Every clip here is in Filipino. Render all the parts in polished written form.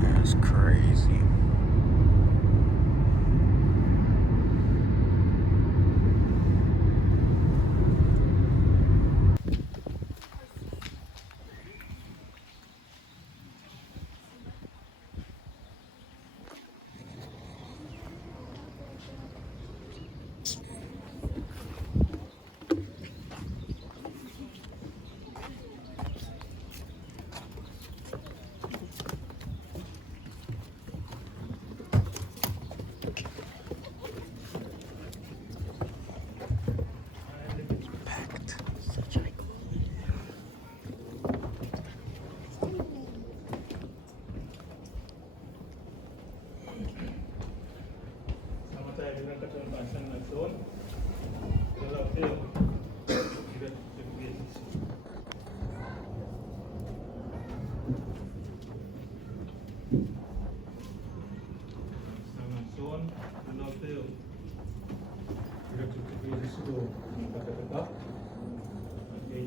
That's crazy. Packed. Sama saya dengan ketua Pasang Nasun, kalau dia tidak terbiasa. Pasang Nasun, kalau dia tidak terbiasa sudah kata-kata. Okay.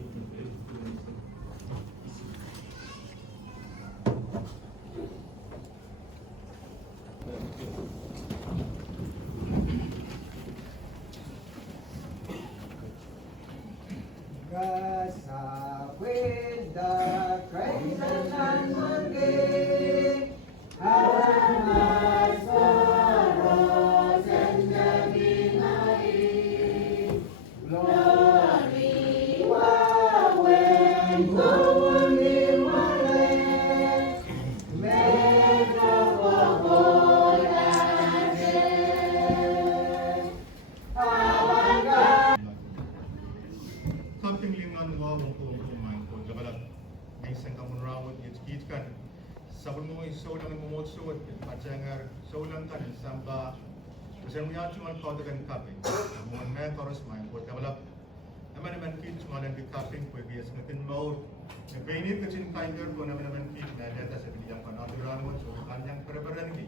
With the praise and Monday, our my sorrows and the midnight. Glory, when going my land, make of gold and Something lingan wa untuk main ko jabalat may sangkamun rawat yit kan sabun mo iso lang mo suot pacangar so lang kan samba kasi mo yan cuma kau dengan kape mo na terus main ko jabalat naman kit cuma dan kaping ko bias ngatin mau na painit kacin kinder ko naman kit na data sa biniyang panaturan mo so kanyang preparan ni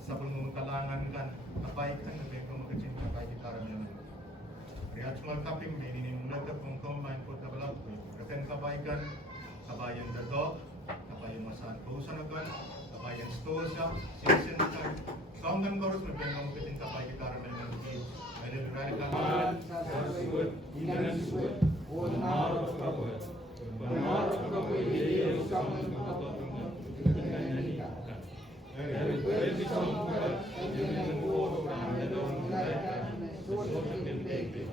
sabun mo kalangan kan kapay kan na beko mo kacin kapay gitara naman. Kaya cuma kaping ini mula kung main po tabalak ko. Rekan kabaikan, kabayan dato, kabayan masan kausan akan, kabayan stosa, season kan. Songgan korus mereka mau keting kabai kita ramai nanti. Ada berai kaman, sasuat, inan suat, onar kabuat, benar kabuat dia songgan kabuat dengan nyanyi. Dari beri songgan, dengan buat ramai dong mereka, suat tempe.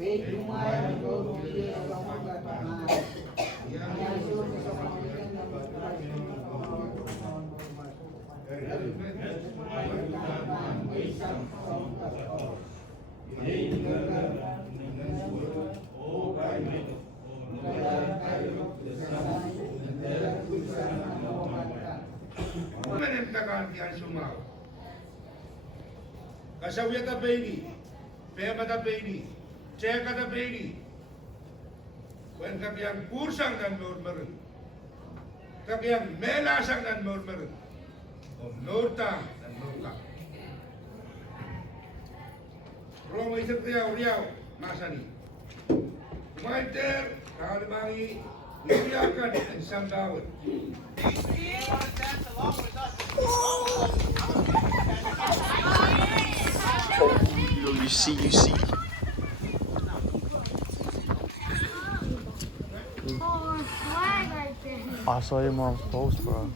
Faith lumayan go dia sama kata yang suruh sama Kasawiya ta baby, pema ta baby. Cek ada baby, when kakyang kursang dan normal, kakyang melasang dan normal, nortang dan norka. Roma isang riyaw masani. Kumaiter, kahalimangi, iliyakan ang isang dawat. You see. I saw your mom's post, bro.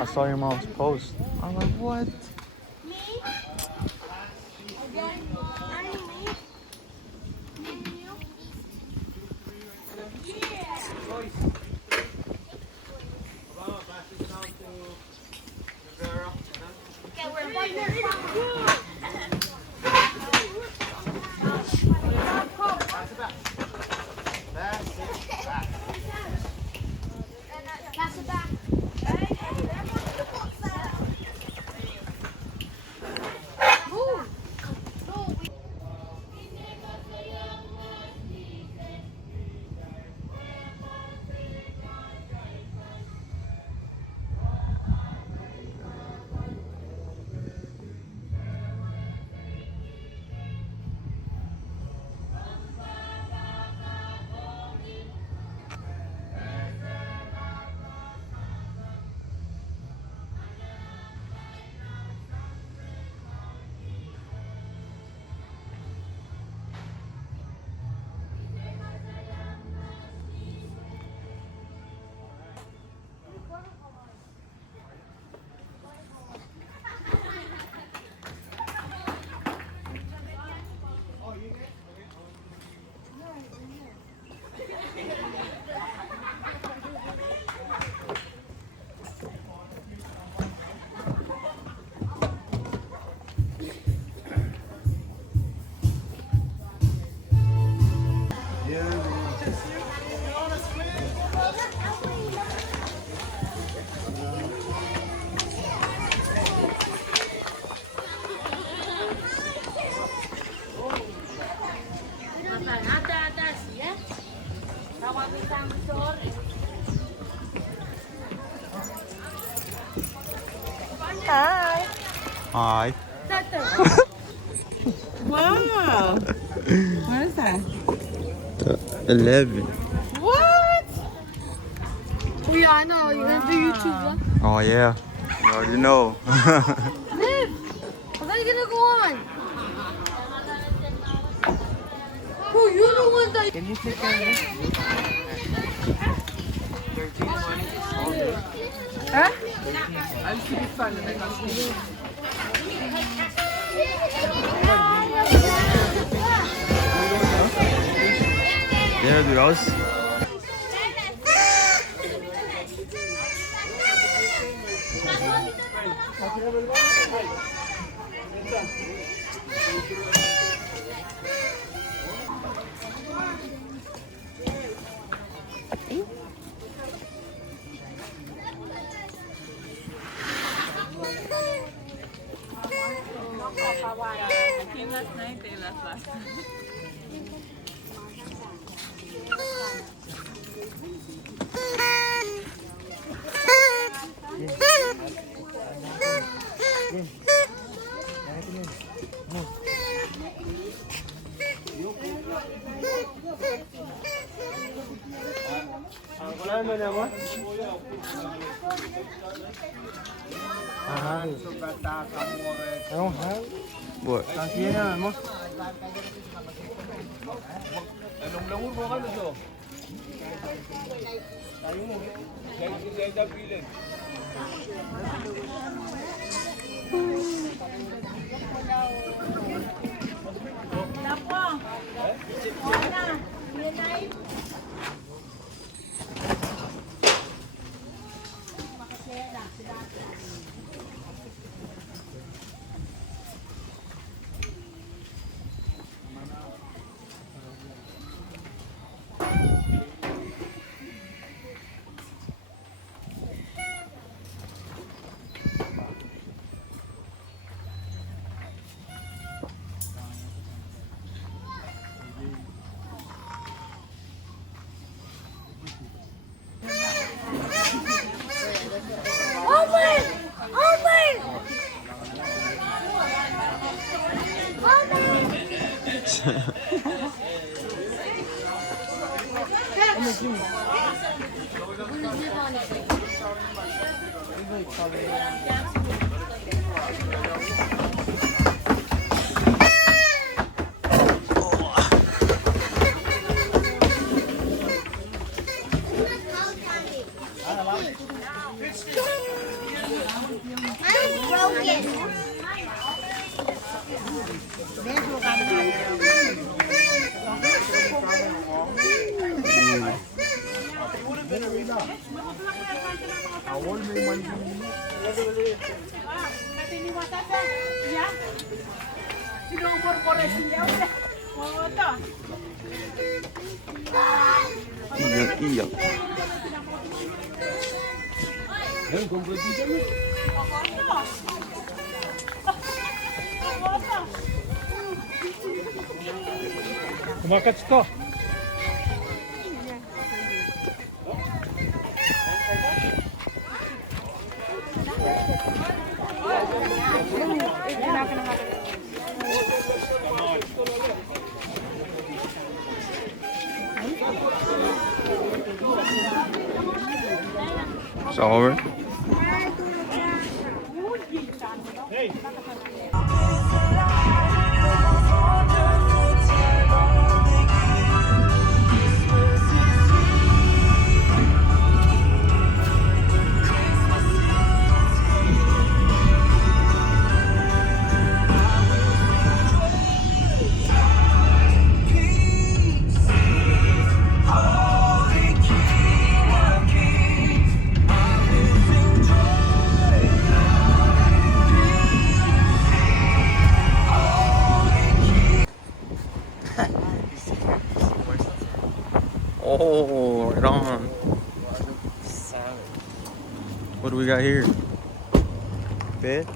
I saw your mom's post. I'm like, what? Hi. Wow. What is that? 11. What? Oh yeah, I know. You're gonna do YouTube, huh? Oh yeah. You already know. Liv! How are you gonna go on? Bro, you're the one that... Can you take care of this? Huh? I'll see this one and I can see. Yeah, dude, I was. Last night, last night. I don't have. What? Iyak. Kumakat ka. It's over. Oh, right on. What do we got here? Bed?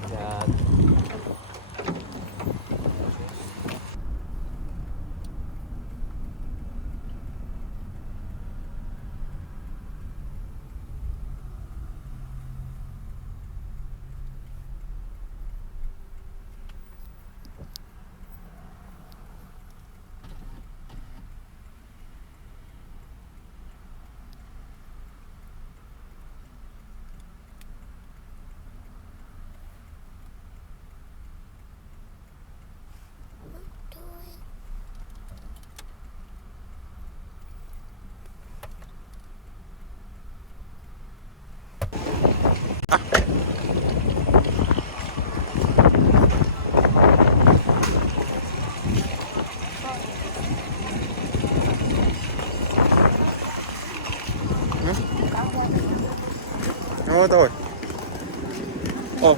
Ano mo to? Oh.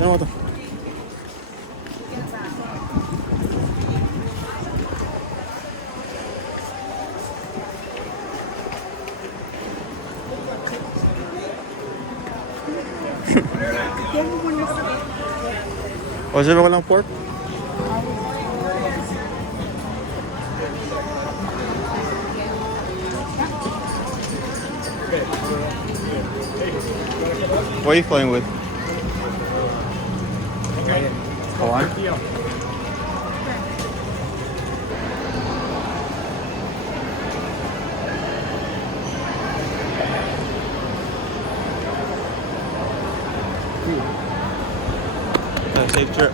Ano mo to? O, sabi ko lang pork. What are you flying with? Hawaiian? Safe trip.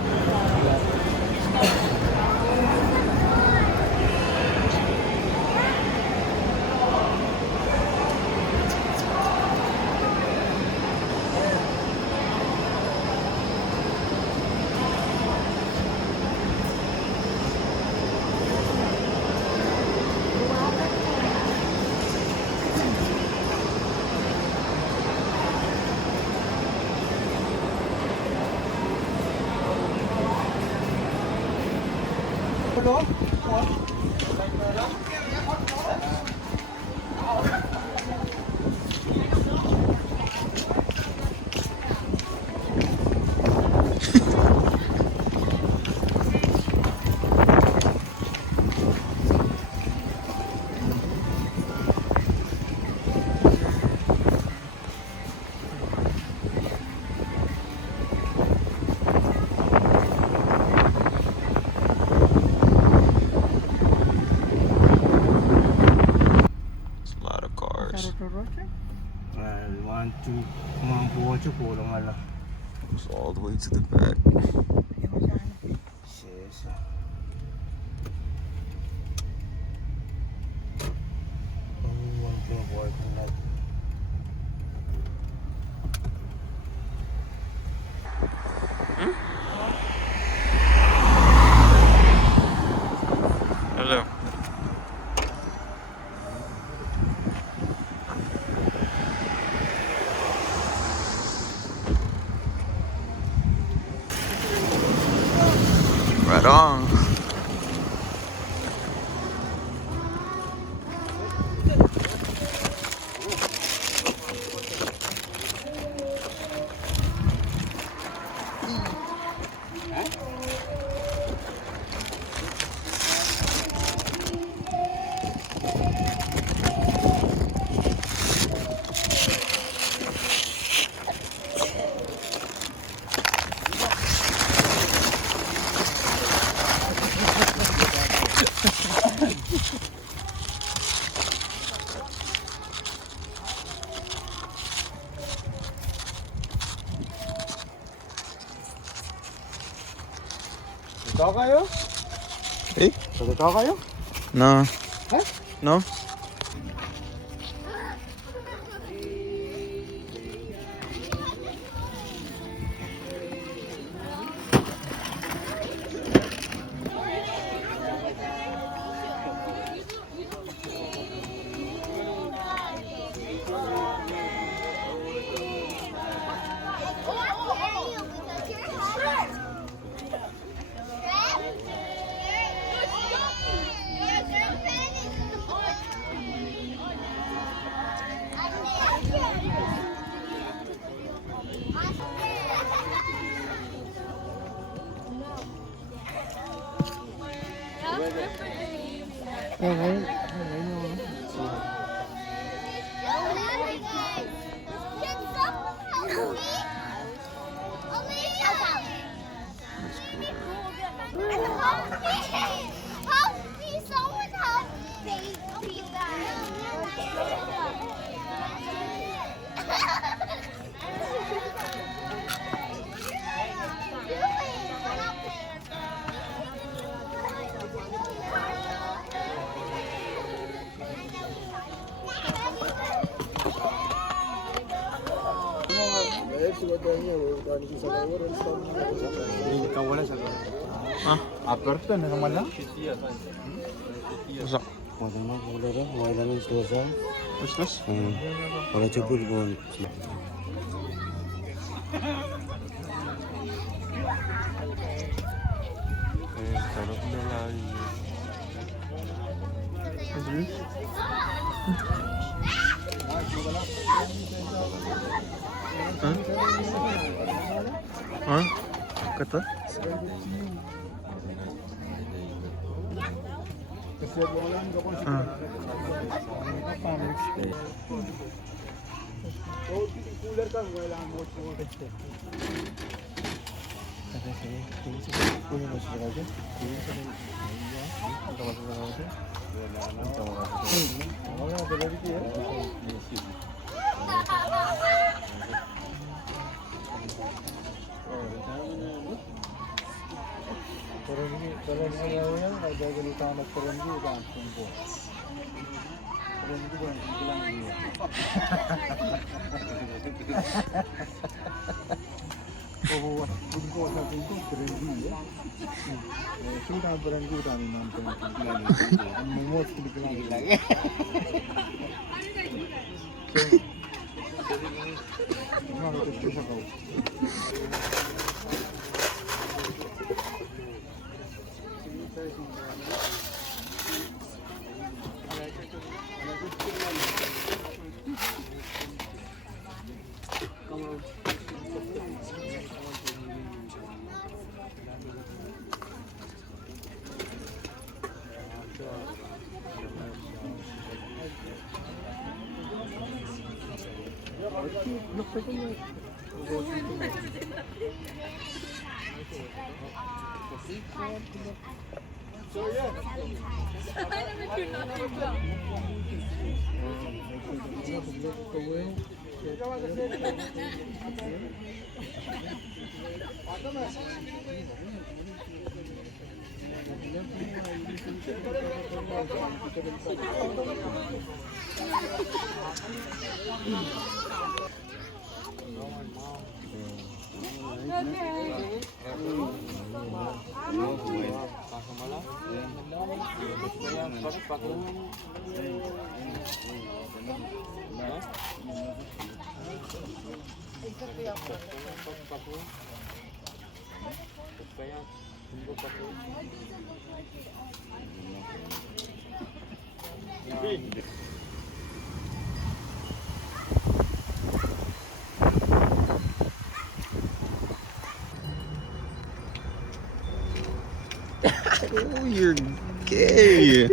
It's all the way to the back. Hello. Right on. Totoo kayo? Eh? Totoo kayo? No. Huh? No? Upper to, naman lang. What's up? Terus? Kalau cukup pun. Sarap na lagi. Serius? Hah? Hah? Kata? Ah. Oh, you're gay.